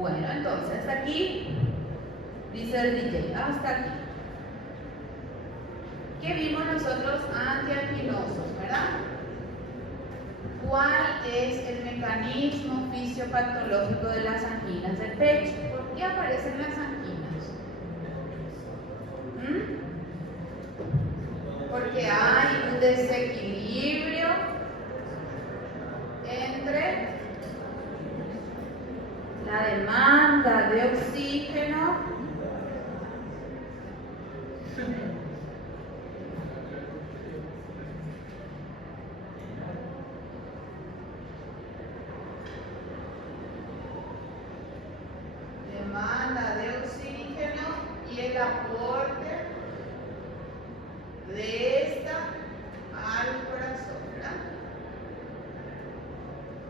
Bueno, entonces hasta aquí, dice el DJ, hasta aquí. ¿Qué vimos nosotros? Antianginosos, ¿verdad? ¿Cuál es el mecanismo fisiopatológico de las anginas del pecho? ¿Por qué aparecen las anginas? Porque hay un desequilibrio entre la demanda de oxígeno y el aporte de esta al corazón, ¿verdad?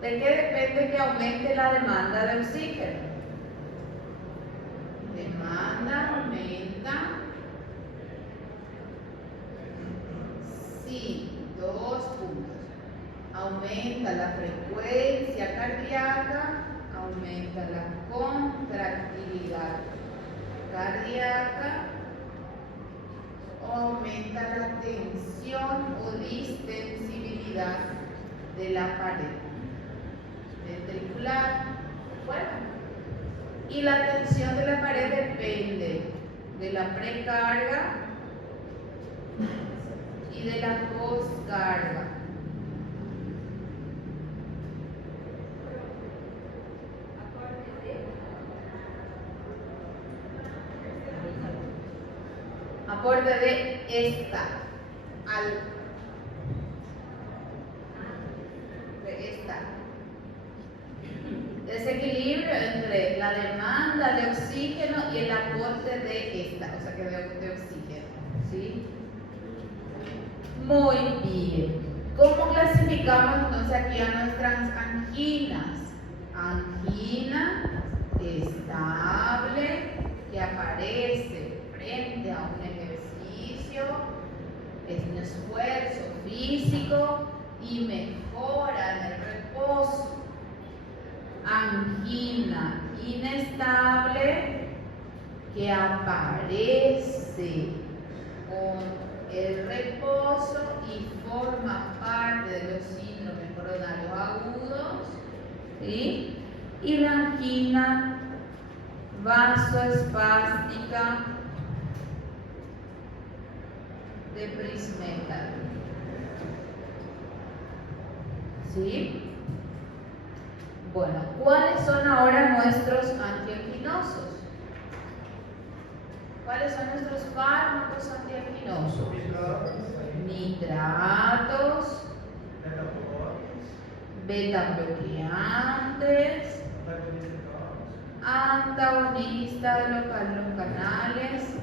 ¿De qué depende que aumente la demanda de oxígeno? Demanda aumenta si, dos puntos. Aumenta la frecuencia cardíaca, aumenta la contractilidad cardíaca, aumenta la tensión o distensibilidad de la pared ventricular. ¿Recuerdan? Y la tensión de la pared depende de la precarga y de la poscarga. Aporte de esta desequilibrio entre la demanda de oxígeno y el aporte de esta, o sea que de oxígeno, ¿sí? Muy bien. ¿Cómo clasificamos entonces aquí a nuestras anginas? Angina estable que aparece frente a un ejercicio, es un esfuerzo físico y mejora en el reposo. Angina inestable que aparece con el reposo y forma parte de los síndromes coronarios agudos, ¿sí? Y la angina vasoespástica de Prismetal, ¿sí? Bueno, ¿cuáles son ahora nuestros antianginosos? ¿Cuáles son nuestros fármacos antianginosos? Nitratos, beta bloqueantes, antagonistas de los canales,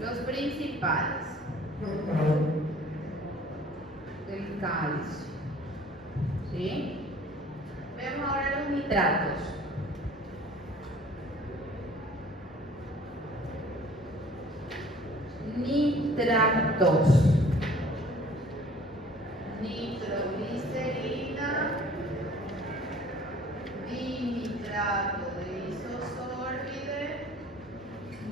los principales del calcio, ¿sí? Vemos ahora los nitratos. Nitratos. Nitroglicerina, dinitrato de isosorbide,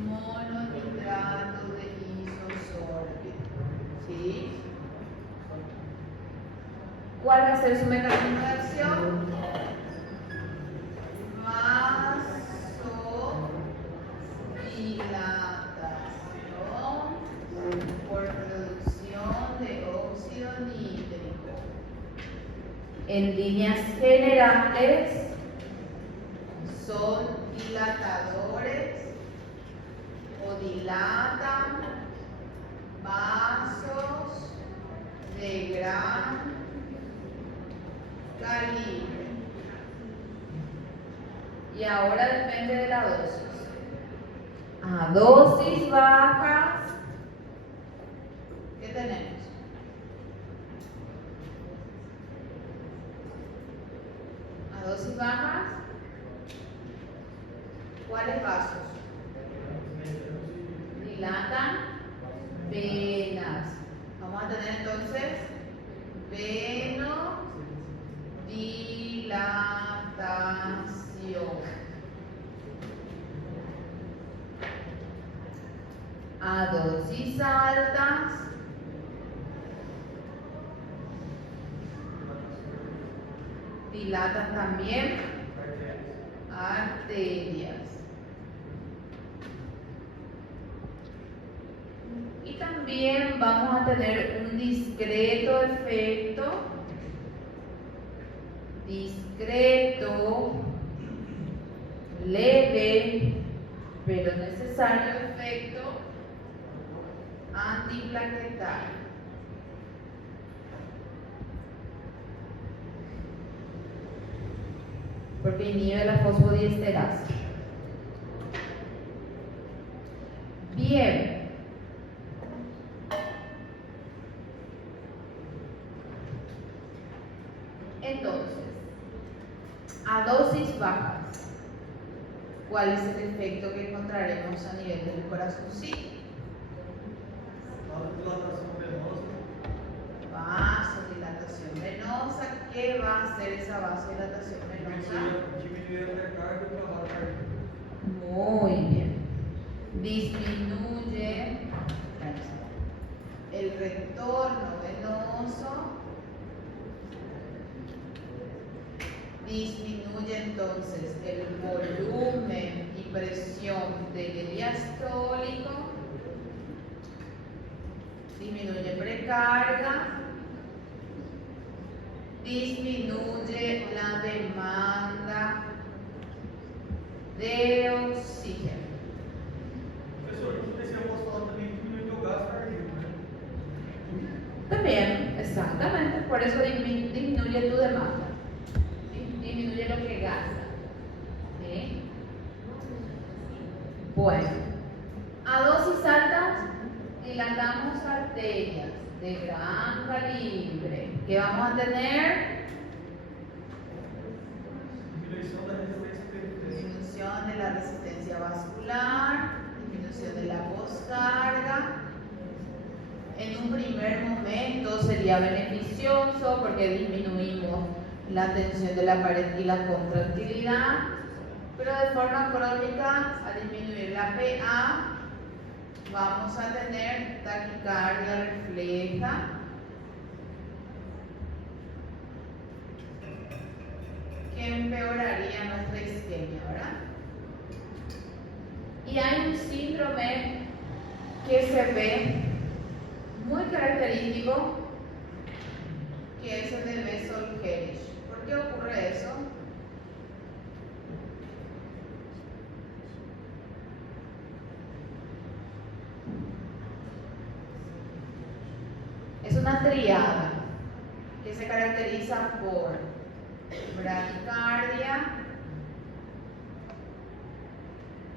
mononitrato de isosorbide, ¿sí? ¿Cuál va a ser su mecanismo de acción? Vasodilatación por producción de óxido nítrico. En líneas generales son dilatadores o dilatan vasos de gran calibre. Y ahora depende de la dosis. A dosis bajas, ¿qué tenemos? A dosis bajas, ¿cuáles vasos? Dilatan venas. Vamos a tener entonces venodilatación. a dosis altas, dilatan también arterias. Y también vamos a tener un discreto efecto, discreto, leve, pero necesario efecto antiplaquetario. Porque inhibe la fosfodiesterasa. Bien. Entonces, a dosis bajas, ¿cuál es el efecto que encontraremos a nivel del corazoncito? Vasodilatación venosa. ¿Qué va a hacer esa vasodilatación venosa? Muy bien. Disminuye el retorno venoso. Disminuye entonces el volumen y presión del diastólico. Disminuye precarga. Disminuye la demanda de oxígeno. También, exactamente, por eso disminuye tu demanda, ¿sí? Disminuye lo que gasta, ¿sí? Bueno, a dosis altas dilatamos arterias de gran calibre. ¿Qué vamos a tener? Disminución de la resistencia vascular, disminución de la poscarga. En un primer momento sería beneficioso porque disminuimos la tensión de la pared y la contractilidad, pero de forma crónica, al disminuir la PA, vamos a tener taquicardia refleja, que empeoraría nuestra isquemia, ¿verdad? Y hay un síndrome que se ve muy característico, que es el de Bessel-Hellrich. ¿Por qué ocurre eso? Es una triada que se caracteriza por bradicardia,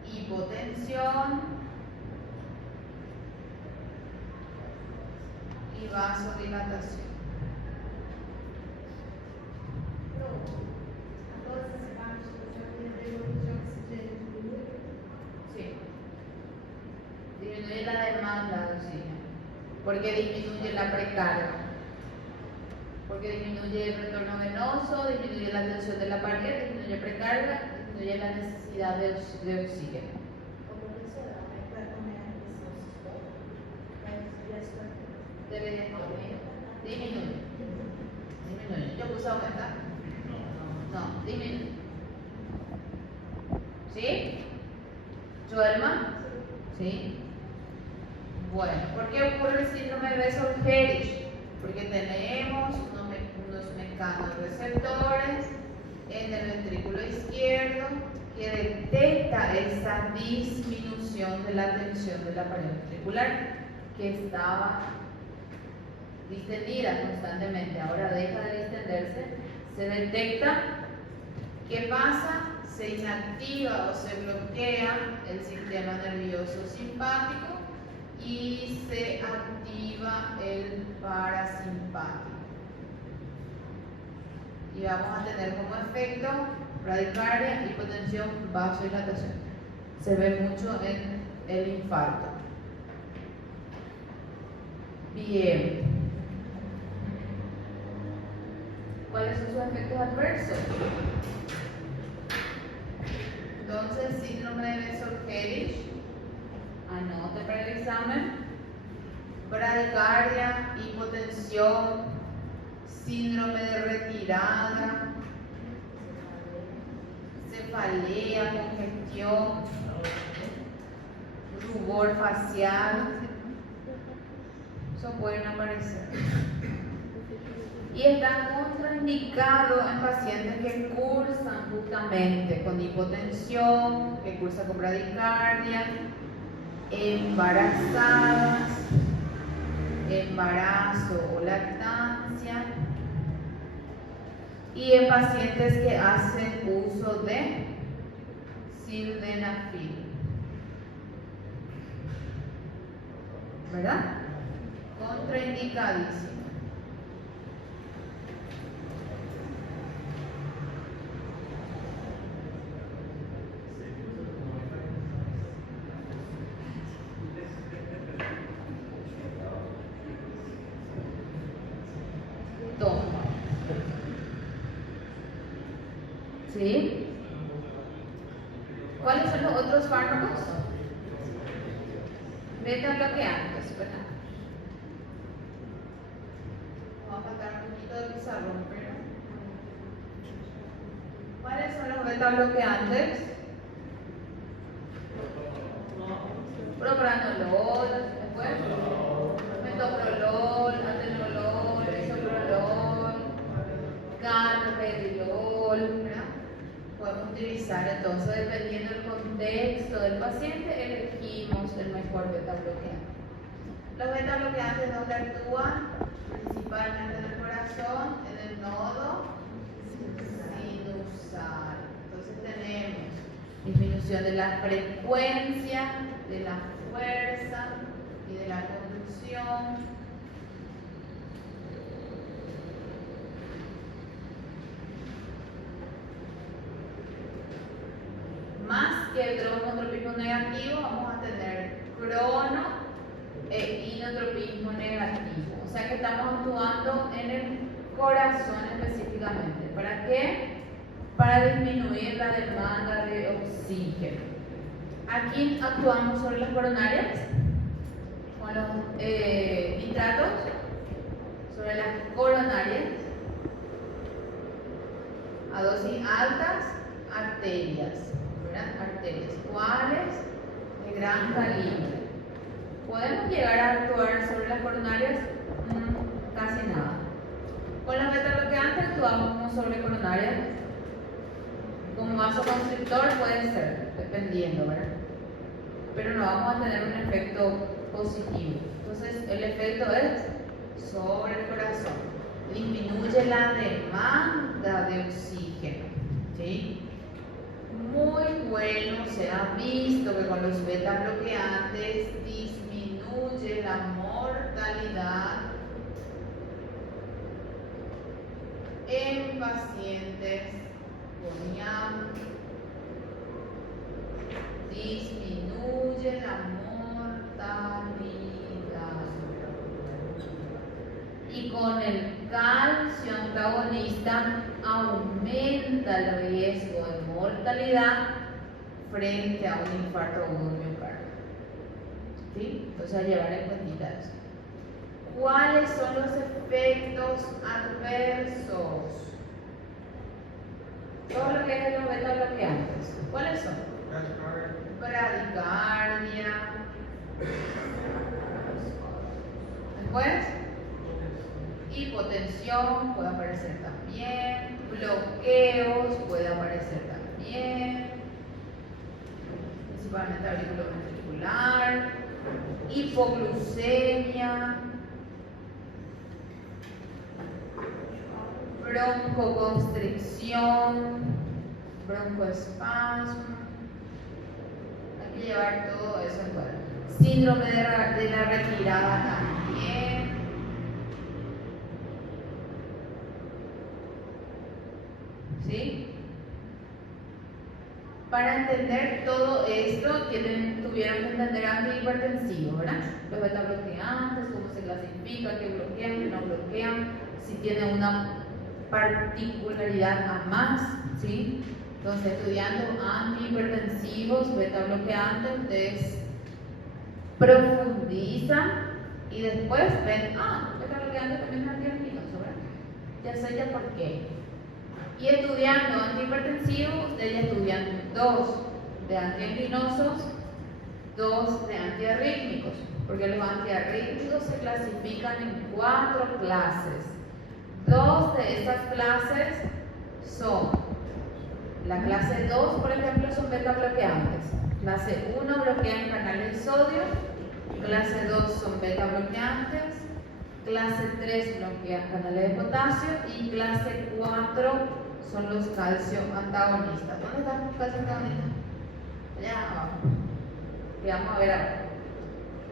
hipotensión y vasodilatación. Sí. Disminuye la demanda de oxígeno, porque disminuye la precarga, porque disminuye el retorno venoso, disminuye la tensión de la pared, disminuye precarga, disminuye la necesidad de oxígeno. Disminuye. Disminuye. ¿Yo puse aumentar? No, disminuye. ¿Sí? ¿Joelma? ¿Sí? Bueno, ¿por qué ocurre el síndrome de Bessel-Hellrich? Porque tenemos unos mecanorreceptores en el ventrículo izquierdo que detecta esa disminución de la tensión de la pared ventricular que estaba distendida constantemente, ahora deja de distenderse, se detecta. ¿Qué pasa? Se inactiva o se bloquea el sistema nervioso simpático y se activa el parasimpático. Y vamos a tener como efecto bradicardia, hipotensión, vasodilatación. Se ve mucho en el infarto. Bien. ¿Cuáles son sus efectos adversos? Entonces, síndrome de Bessel-Hellrich anoten para el examen: bradicardia, hipotensión, síndrome de retirada, cefalea, congestión, rubor facial. Eso pueden aparecer. Y está contraindicado en pacientes que cursan justamente con hipotensión, que cursan con bradicardia, embarazadas, embarazo o lactancia, y en pacientes que hacen uso de sildenafil, ¿verdad? Contraindicadísimo. Toma. ¿Sí? ¿Cuáles son los otros fármacos? Beta bloqueantes, ¿verdad? Vamos a faltar un poquito de pizarrón, pero ¿cuáles son los beta bloqueantes? Propranolol, después metoprolol, atenolol, isoprolol, carvedilol, ¿verdad? Podemos utilizar entonces, dependiendo del contexto del paciente, elegimos el mejor beta bloqueante. Los beta bloqueantes donde actúan principalmente en el corazón, en el nodo sinusal. Entonces tenemos disminución de la frecuencia, de la fuerza y de la conducción. Más que el drogotropismo negativo, vamos a tener crono e inotropismo negativo. O sea que estamos actuando en el corazón específicamente. ¿Para qué? Para disminuir la demanda de oxígeno. Aquí actuamos sobre las coronarias con los nitratos, sobre las coronarias a dosis altas, arterias. Arterias, ¿cuáles? De gran calibre. ¿Podemos llegar a actuar sobre las coronarias? Casi nada. Con los beta bloqueantes actuamos como sobre coronarias. Con vasoconstrictor puede ser, dependiendo, ¿verdad? Pero no vamos a tener un efecto positivo. Entonces, el efecto es sobre el corazón. Disminuye la demanda de oxígeno, ¿sí? Muy bueno, se ha visto que con los beta bloqueantes disminuye la mortalidad en pacientes con IAM. Disminuye la mortalidad. Y con el calcio antagonista aumenta el riesgo de mortalidad frente a un infarto agudo miocardio. ¿Sí? Entonces, a llevar en cuenta eso. ¿Cuáles son los efectos adversos? Todo lo que es de los beta bloqueantes. ¿Cuáles son? Bradicardia. Después, hipotensión puede aparecer también. Bloqueos puede aparecer también. Principalmente auriculoventricular. Hipoglucemia. Broncoconstricción. Broncoespasmo. Hay que llevar todo eso en cuenta. Síndrome de la retirada también. ¿Sí? Para entender todo esto, tuvieron que entender antihipertensivos, ¿verdad? Los beta bloqueantes, cómo se clasifica, qué bloquean, qué no bloquean, si tienen una particularidad a más, ¿sí? Entonces, estudiando antihipertensivos, beta bloqueantes, ustedes profundizan y después ven, beta bloqueante también es antiarritminoso, ¿verdad? Ya sé ya por qué. Y estudiando antihipertensivos, ustedes ya estudian 2 de antianginosos, 2 de antiarrítmicos, porque los antiarrítmicos se clasifican en 4 clases. 2 de esas clases son, la clase 2, por ejemplo, son beta bloqueantes. Clase 1 bloquean canales de sodio, clase 2 son beta bloqueantes, clase 3 bloquean canales de potasio y clase 4 son los calcio antagonistas. ¿Dónde están los calcio antagonistas? Allá abajo. Que vamos a ver ahora.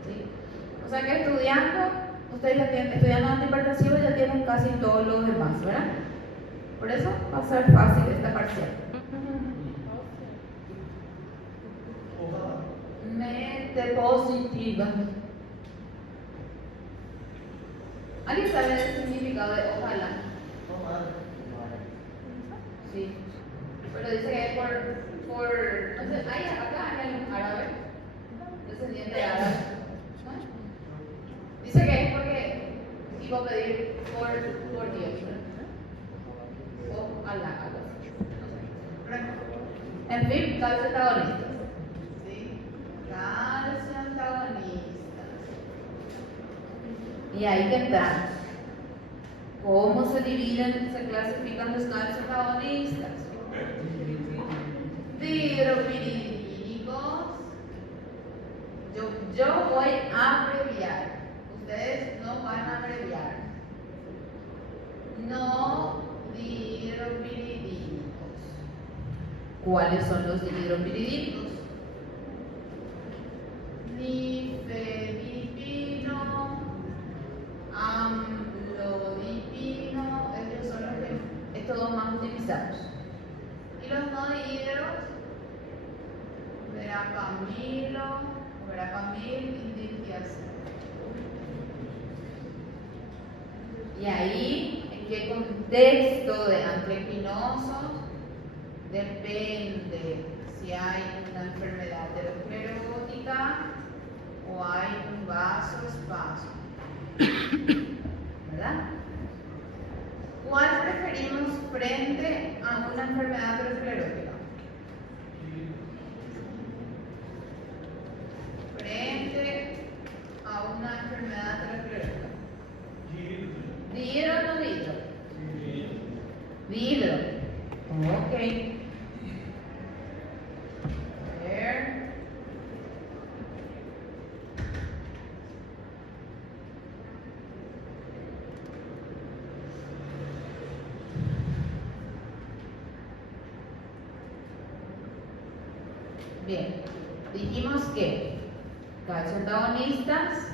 ¿Sí? O sea que ustedes ya tienen, estudiando antihipertensivos ya tienen casi todos los demás, ¿verdad? Por eso va a ser fácil esta parcial. Mente positiva. ¿Alguien sabe el significado de ojalá? Sí. Pero dice que es por no sé, acá hay un árabe, descendiente árabe. ¿No? Dice que es porque iba a pedir por Dios, ¿no? O Alá, algo así. No sé. En fin, calcio antagonistas. ¿Sí? Calcio antagonistas. Y ahí que entramos. ¿Cómo se dividen, se clasifican los calcio antagonistas? Dihidropiridínicos. Yo voy a abreviar. Ustedes no van a abreviar. No dihidropiridínicos. ¿Cuáles son los dihidropiridínicos? Nifedipino, amlodipino, estos son estos dos más utilizados. Y los no dihidros, verapamil, indiciación. Y ahí, ¿en qué contexto de antianginosos? Depende si hay una enfermedad aterosclerótica o hay un vasoespasmo. ¿Verdad? ¿Cuál preferimos frente a una enfermedad aterosclerótica? Frente a una enfermedad aterosclerótica. ¿Dihidro o no dihidro? Dihidro. Ok. A ver. Bien, dijimos que calcio antagonistas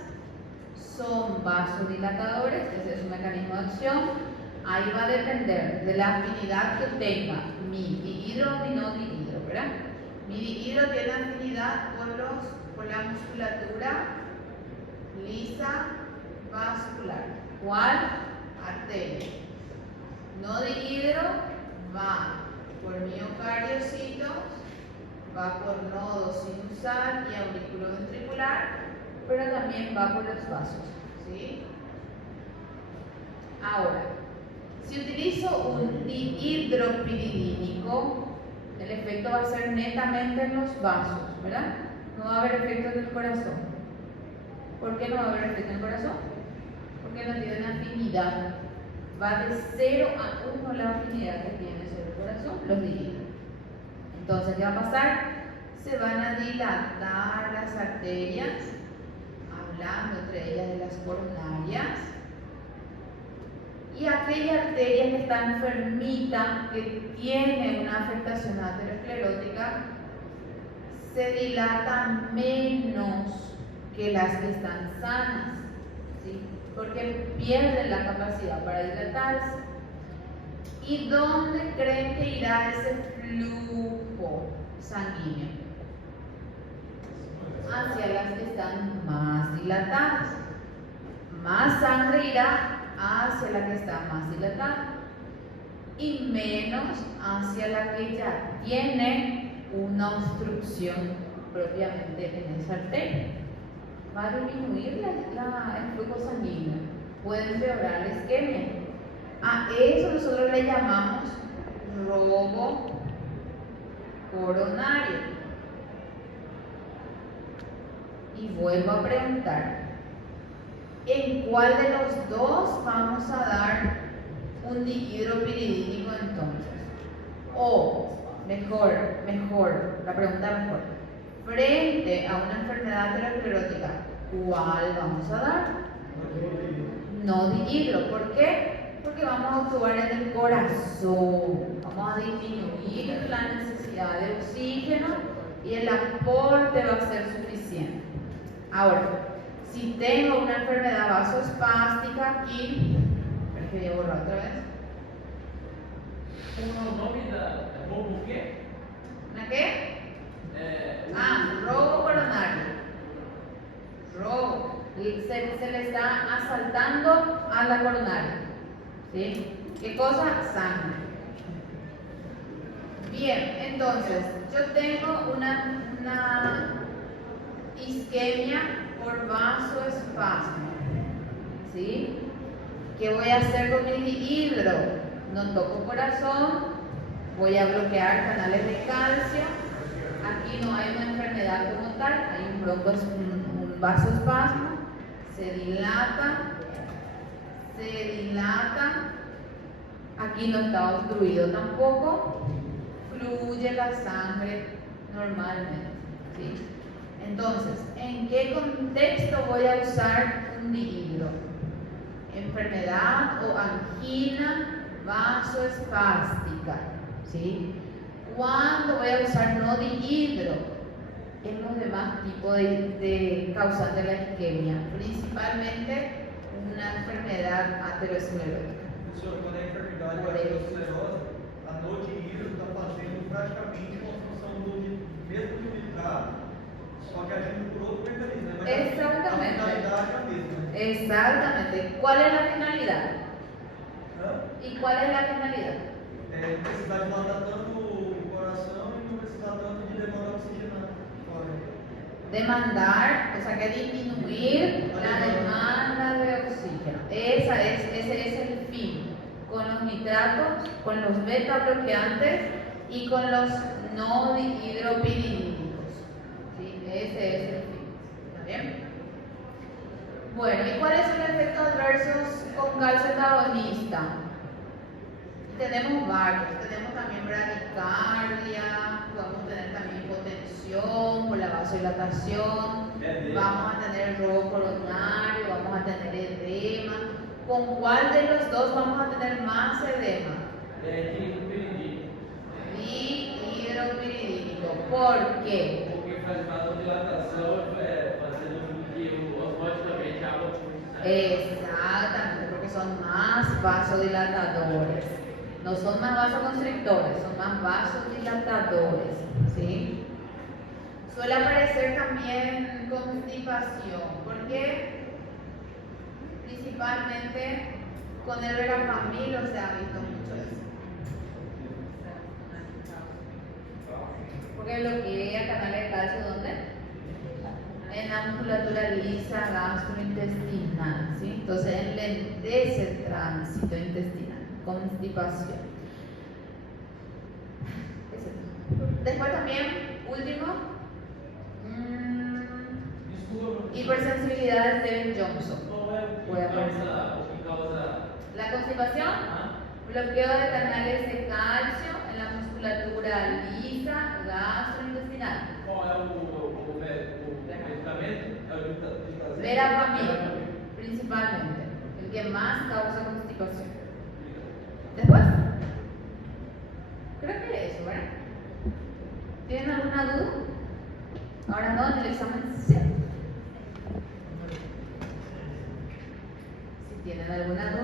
son vasodilatadores, ese es su mecanismo de acción. Ahí va a depender de la afinidad que tenga mi dihidro o mi no dihidro, ¿verdad? Mi dihidro tiene afinidad por la musculatura lisa vascular. ¿Cuál? Arteria. No dihidro va por miocardiocitos, va por nodo sinusal y auriculoventricular, pero también va por los vasos, ¿sí? Ahora, si utilizo un dihidropiridínico, el efecto va a ser netamente en los vasos, ¿verdad? No va a haber efecto en el corazón. ¿Por qué no va a haber efecto en el corazón? Porque no tienen afinidad. Va de 0 a 1 la afinidad que tiene sobre el corazón, los dihidros. Entonces, ¿qué va a pasar? Se van a dilatar las arterias, hablando entre ellas de las coronarias, y aquella arteria que está enfermita, que tiene una afectación aterosclerótica, se dilatan menos que las que están sanas, ¿sí? Porque pierden la capacidad para dilatarse. ¿Y dónde creen que irá ese flujo sanguíneo? Hacia las que están más dilatadas. Más sangre irá hacia la que está más dilatada y menos hacia la que ya tiene una obstrucción propiamente en esa arteria. va a disminuir el flujo sanguíneo, puede empeorar la isquemia. A eso nosotros le llamamos robo coronario. Y vuelvo a preguntar, ¿en cuál de los dos vamos a dar un dihidropiridínico entonces? O mejor, la pregunta mejor, frente a una enfermedad aterosclerótica, ¿cuál vamos a dar? No dihidro. ¿Por qué? Porque vamos a actuar en el corazón, vamos a disminuir la necesidad de oxígeno y el aporte va a ser suficiente. Ahora, si tengo una enfermedad vasoespástica aquí, es que voy a borrar otra vez. ¿Robo qué? ¿Una qué? Robo coronario. Robo. Se le está asaltando a la coronaria. ¿Sí? ¿Qué cosa? Sangre. Bien, entonces, yo tengo una isquemia por vasoespasmo. ¿Sí? ¿Qué voy a hacer con mi dihidro? No toco corazón, voy a bloquear canales de calcio. Aquí no hay una enfermedad como tal, hay un vasoespasmo, se dilata. Aquí no está obstruido tampoco, fluye la sangre normalmente. ¿Sí? Entonces, ¿en qué contexto voy a usar un dihidro? Enfermedad o angina vasoespástica. ¿Sí? ¿Cuándo voy a usar no dihidro? En los demás tipos de causantes de la isquemia, principalmente una enfermedad aterosclerótica. Professor, quando a enfermidade é aterosclerose, a no dihidro está fazendo praticamente uma função do mesmo nitrato, só que agindo por outro mecanismo. Mas Exatamente. a finalidade é a mesma. Exactamente. ¿Cuál es la finalidad? ¿Y cuál es la finalidad? Precisar dilatar tanto o coração e não precisar tanto de demanda oxigenada. Demandar, o sea que disminuir la demanda de oxígeno. Ese es el fin. Con los nitratos, con los beta bloqueantes y con los no dihidropiridínicos. ¿Sí? Ese es el fin. ¿Está bien? Bueno, ¿y cuáles son los efectos adversos con calcio antagonista? Tenemos varios. Tenemos también bradicardia, podemos tener también hipotensión por la vasodilatación, vamos a tener robo coronario, vamos a tener edema. ¿Con cuál de los dos vamos a tener más edema? Dihidropiridínico. ¿Por qué? Porque faz vasodilatação, fazendo com que osmoticamente a água. Exactamente, porque son más vasodilatadores. No son más vasoconstrictores, son más vasodilatadores. ¿Sí? Suele aparecer también constipación. ¿Por qué? Principalmente con el verapamilo se ha visto mucho eso. Porque bloquea canales de calcio, ¿dónde? En la musculatura lisa gastrointestinal. ¿Sí? Entonces enlentece el tránsito intestinal. Constipación. Después también, último, hipersensibilidad de Ben-Johnson. La constipación, bloqueo de canales de calcio en la musculatura lisa gastrointestinal. Verapamil, principalmente, el que más causa constipación. Después, creo que eso, ¿verdad? ¿Tienen alguna duda? Ahora no, en el examen sí. Si tienen alguna duda.